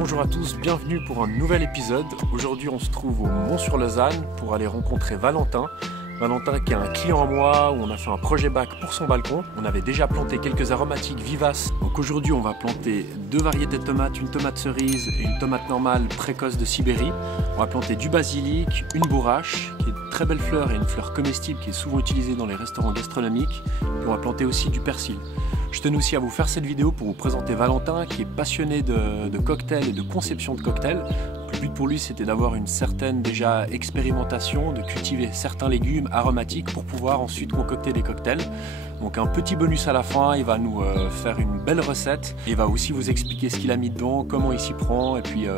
Bonjour à tous, bienvenue pour un nouvel épisode. Aujourd'hui on se trouve au Mont-sur-Lausanne pour aller rencontrer Valentin. Valentin qui est un client à moi où on a fait un projet bac pour son balcon. On avait déjà planté quelques aromatiques vivaces. Donc aujourd'hui on va planter deux variétés de tomates, une tomate cerise et une tomate normale précoce de Sibérie. On va planter du basilic, une bourrache qui est une très belle fleur et une fleur comestible qui est souvent utilisée dans les restaurants gastronomiques. Et on va planter aussi du persil. Je tenais aussi à vous faire cette vidéo pour vous présenter Valentin qui est passionné de cocktails et de conception de cocktails. Le but pour lui c'était d'avoir une certaine déjà expérimentation, de cultiver certains légumes aromatiques pour pouvoir ensuite concocter des cocktails. Donc un petit bonus à la fin, il va nous faire une belle recette. Il va aussi vous expliquer ce qu'il a mis dedans, comment il s'y prend et puis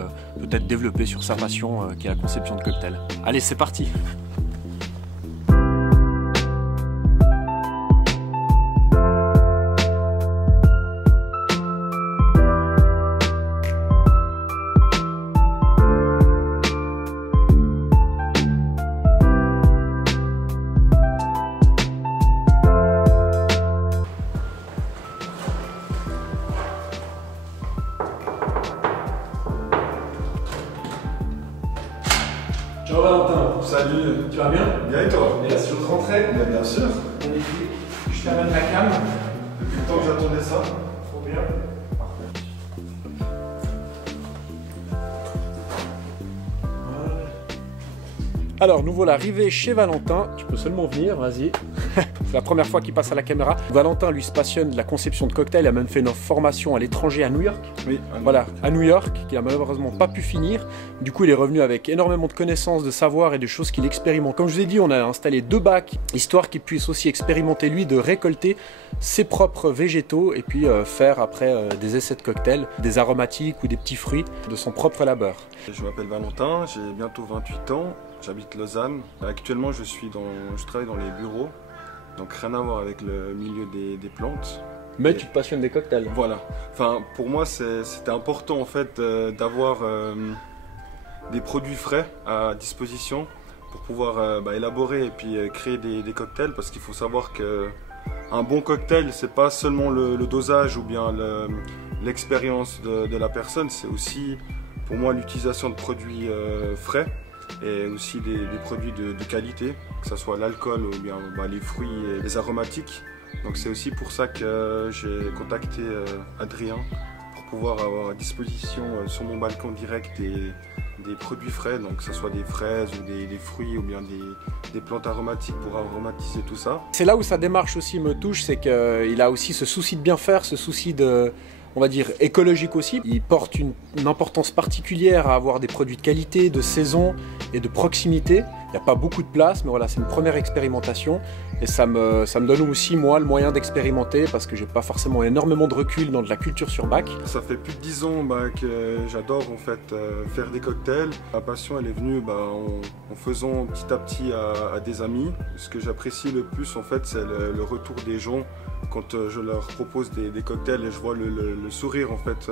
peut-être développer sur sa passion qui est la conception de cocktails. Allez, c'est parti! Ciao Valentin. Salut. Tu vas bien? Bien et toi? Et la séance rentrée? Bien sûr. Magnifique. Je t'amène la cam. Depuis le temps que j'attendais ça. Trop bien. Alors, nous voilà arrivés chez Valentin. Tu peux seulement venir, vas-y. C'est la première fois qu'il passe à la caméra. Valentin, lui, se passionne de la conception de cocktails. Il a même fait une formation à l'étranger à New York. Oui. Voilà, à New York, qu'il a malheureusement pas pu finir. Du coup, il est revenu avec énormément de connaissances, de savoir et de choses qu'il expérimente. Comme je vous ai dit, on a installé 2 bacs, histoire qu'il puisse aussi expérimenter, lui, de récolter ses propres végétaux et puis faire après des essais de cocktails, des aromatiques ou des petits fruits de son propre labeur. Je m'appelle Valentin, j'ai bientôt 28 ans, j'habite Lausanne. Actuellement, je travaille dans les bureaux, donc rien à voir avec le milieu des plantes. Mais tu te passionnes des cocktails. Voilà. Enfin, pour moi, c'était important en fait d'avoir des produits frais à disposition pour pouvoir élaborer et puis créer des cocktails, parce qu'il faut savoir que un bon cocktail, c'est pas seulement le dosage ou bien l'expérience de la personne, c'est aussi pour moi l'utilisation de produits frais et aussi des produits de qualité, que ce soit l'alcool ou bien les fruits et les aromatiques. Donc c'est aussi pour ça que j'ai contacté Adrien pour pouvoir avoir à disposition sur mon balcon direct des produits frais, donc que ce soit des fraises ou des fruits ou bien des plantes aromatiques pour aromatiser tout ça. C'est là où sa démarche aussi me touche, c'est qu'il a aussi ce souci de bien faire, ce souci de, on va dire, écologique aussi. Il porte une importance particulière à avoir des produits de qualité, de saison et de proximité. Il n'y a pas beaucoup de place, mais voilà, c'est une première expérimentation et ça me donne aussi, moi, le moyen d'expérimenter parce que j'ai pas forcément énormément de recul dans de la culture sur bac. Ça fait plus de 10 ans que j'adore en fait faire des cocktails. Ma passion, elle est venue en faisant petit à petit à des amis. Ce que j'apprécie le plus, en fait, c'est le retour des gens quand je leur propose des cocktails et je vois le sourire en fait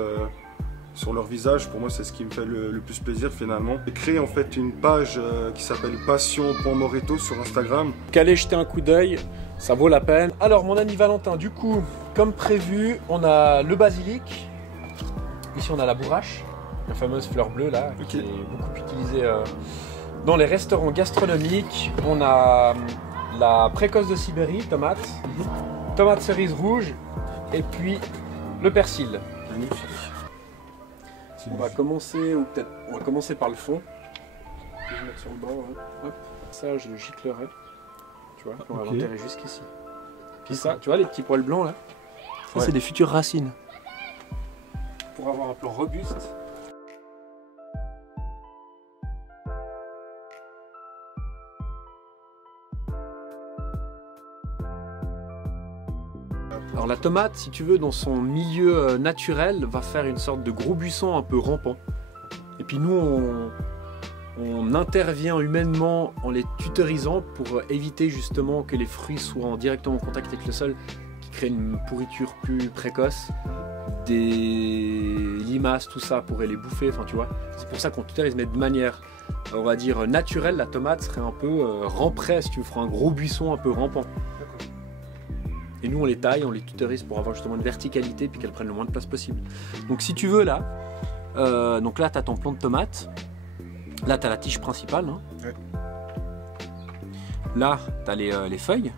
sur leur visage. Pour moi, c'est ce qui me fait le plus plaisir finalement. J'ai créé en fait une page qui s'appelle passion.moreto sur Instagram. Allez jeter un coup d'œil, ça vaut la peine. Alors mon ami Valentin, du coup, comme prévu, on a le basilic. Ici on a la bourrache, la fameuse fleur bleue là, qui est beaucoup utilisée dans les restaurants gastronomiques. On a la précoce de Sibérie, tomate, tomate cerise rouge et puis le persil. Magnifique. On va commencer, ou peut-être on va commencer par le fond. Je vais mettre sur le bord, hein. Hop. Ça je le giclerai, tu vois, on va l'enterrer jusqu'ici. Puis ça, tu vois les petits poils blancs là, ça c'est des futures racines. Pour avoir un plan robuste. Alors la tomate, si tu veux, dans son milieu naturel, va faire une sorte de gros buisson un peu rampant. Et puis nous, on intervient humainement en les tutorisant pour éviter justement que les fruits soient directement en contact avec le sol, qui crée une pourriture plus précoce. Des limaces, tout ça pourrait les bouffer, enfin tu vois. C'est pour ça qu'on tutorise, mais de manière, on va dire, naturelle, la tomate serait un peu ramperait, si tu feras un gros buisson un peu rampant. Et nous on les taille, on les tutorise pour avoir justement une verticalité puis qu'elles prennent le moins de place possible. Donc si tu veux là, Donc là, tu as ton plant de tomate. Là, tu as la tige principale. Hein. Ouais. Là, tu as les feuilles.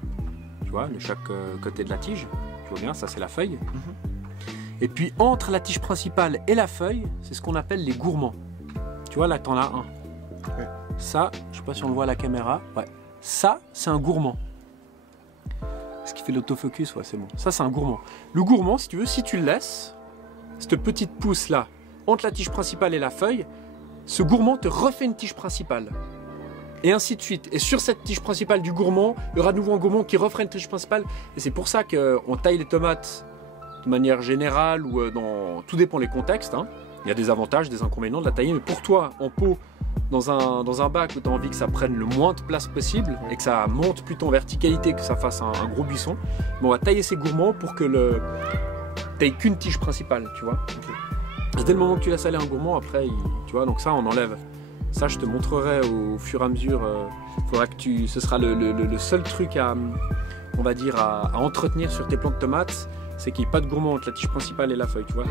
Tu vois, de chaque côté de la tige. Tu vois bien, ça, c'est la feuille. Et puis, entre la tige principale et la feuille, c'est ce qu'on appelle les gourmands. Tu vois, là, tu en as un. Ouais. Ça, je sais pas si on le voit à la caméra. Ouais. Ça, c'est un gourmand. Ce qui fait l'autofocus, ouais, c'est bon. Ça, c'est un gourmand. Le gourmand, si tu veux, si tu le laisses, cette petite pousse là, entre la tige principale et la feuille, ce gourmand te refait une tige principale. Et ainsi de suite. Et sur cette tige principale du gourmand, il y aura de nouveau un gourmand qui refera une tige principale. Et c'est pour ça qu'on taille les tomates de manière générale ou tout dépend des contextes. Hein. Il y a des avantages, des inconvénients de la tailler. Mais pour toi, en pot, dans un bac où tu as envie que ça prenne le moins de place possible et que ça monte plutôt en verticalité, que ça fasse un gros buisson, on va tailler ces gourmands pour que tu n'aies qu'une tige principale, tu vois. Okay. Dès le moment que tu laisses aller un gourmand, après, tu vois, donc ça, on enlève. Ça, je te montrerai au fur et à mesure. Faudra que ce sera le seul truc à entretenir sur tes plants de tomates, c'est qu'il n'y ait pas de gourmand entre la tige principale et la feuille, tu vois.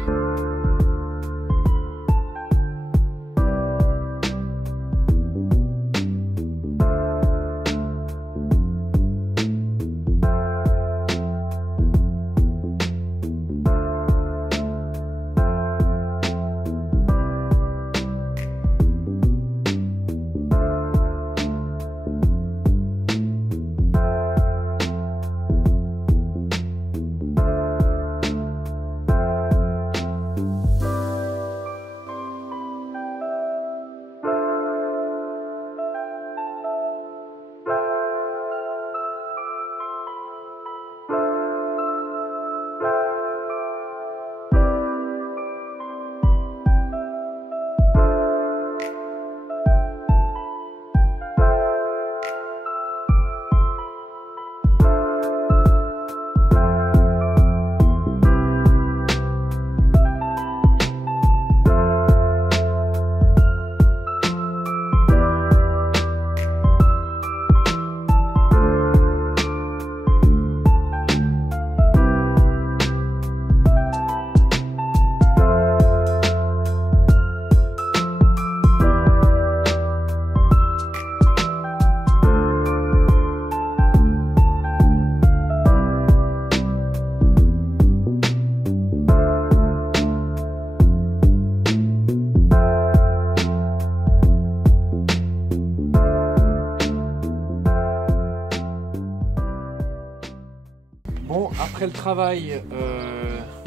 Bon, après le travail,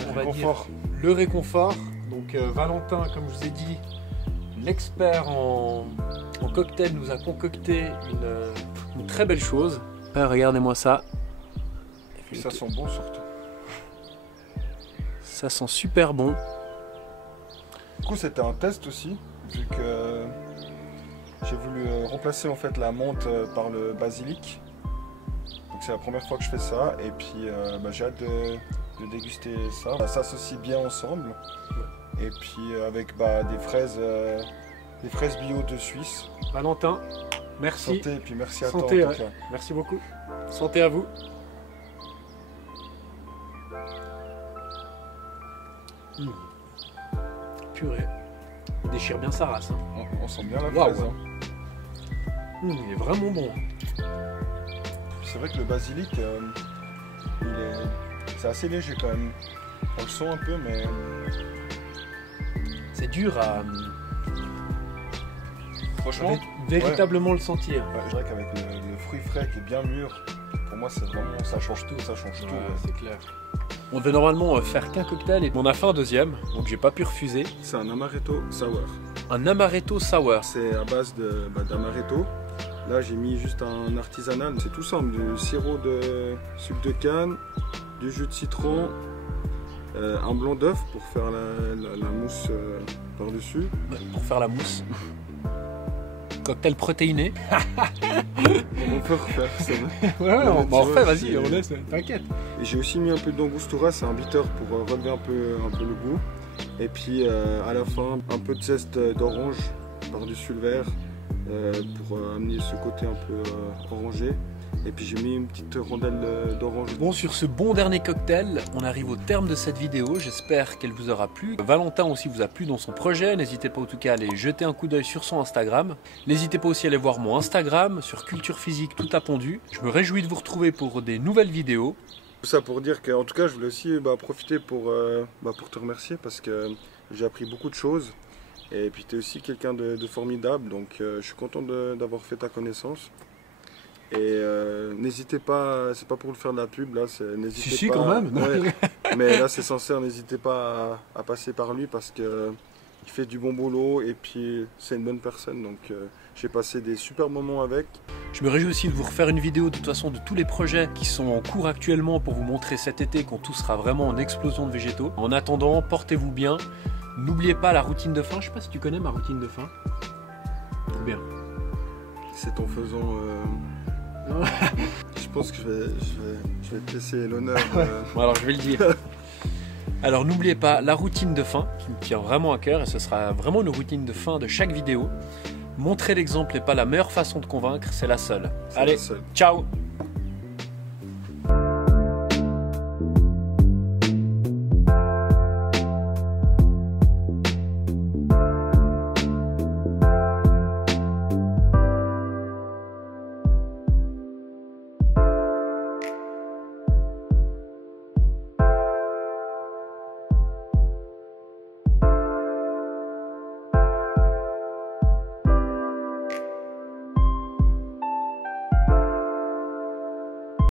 on va dire le réconfort. Donc Valentin, comme je vous ai dit, l'expert en cocktail, nous a concocté une très belle chose. Regardez-moi ça. Ça sent bon surtout. Ça sent super bon. Du coup, c'était un test aussi, vu que j'ai voulu remplacer en fait la menthe par le basilic. Donc c'est la première fois que je fais ça, et puis j'ai hâte de déguster ça. Ça s'associe bien ensemble, et puis avec des fraises bio de Suisse. Valentin, merci. Santé, et puis merci à toi. Santé, ouais. Merci beaucoup. Santé à vous. Purée. Il déchire bien sa race. Hein. On sent bien la fraise. Wow. Hein. Il est vraiment bon. C'est vrai que le basilic, c'est assez léger quand même. On le sent un peu, mais c'est dur à franchement véritablement le sentir. Ouais, je dirais qu'avec le fruit frais qui est bien mûr, pour moi c'est vraiment, ça change tout, Ouais, c'est clair. On devait normalement faire qu'un cocktail et on a fait un deuxième, donc j'ai pas pu refuser. C'est un amaretto sour. Un amaretto sour. C'est à base d'amaretto. Là j'ai mis juste un artisanal, c'est tout simple, du sirop de sucre de canne, du jus de citron, un blanc d'œuf pour faire la mousse par-dessus. Pour faire la mousse. Cocktail protéiné. On peut refaire, c'est vrai. Ouais, on refait, vas-y, on laisse, t'inquiète. Et j'ai aussi mis un peu d'angostura, c'est un bitter pour relever un peu le goût. Et puis à la fin, un peu de zeste d'orange par-dessus le verre pour amener ce côté un peu orangé. Et puis j'ai mis une petite rondelle d'orange. Bon, sur ce bon dernier cocktail, on arrive au terme de cette vidéo. J'espère qu'elle vous aura plu. Valentin aussi vous a plu dans son projet. N'hésitez pas en tout cas à aller jeter un coup d'œil sur son Instagram. N'hésitez pas aussi à aller voir mon Instagram sur Culture Physique tout à pondu. Je me réjouis de vous retrouver pour des nouvelles vidéos. Tout ça pour dire qu'en tout cas, je voulais aussi profiter pour te remercier parce que j'ai appris beaucoup de choses. Et puis tu es aussi quelqu'un de formidable, donc je suis content d'avoir fait ta connaissance. Et n'hésitez pas, c'est pas pour le faire de la pub là, n'hésitez pas. Quand même. Ouais, mais là c'est sincère, n'hésitez pas à passer par lui parce que il fait du bon boulot et puis c'est une bonne personne, donc j'ai passé des super moments avec. Je me réjouis aussi de vous refaire une vidéo de toute façon de tous les projets qui sont en cours actuellement pour vous montrer cet été quand tout sera vraiment en explosion de végétaux. En attendant, portez-vous bien. N'oubliez pas la routine de fin. Je sais pas si tu connais ma routine de fin. Bien. C'est en faisant. Je pense que je vais te laisser l'honneur. Bon, alors je vais le dire. Alors n'oubliez pas la routine de fin qui me tient vraiment à cœur et ce sera vraiment une routine de fin de chaque vidéo. Montrer l'exemple n'est pas la meilleure façon de convaincre, c'est la seule. Allez, ciao!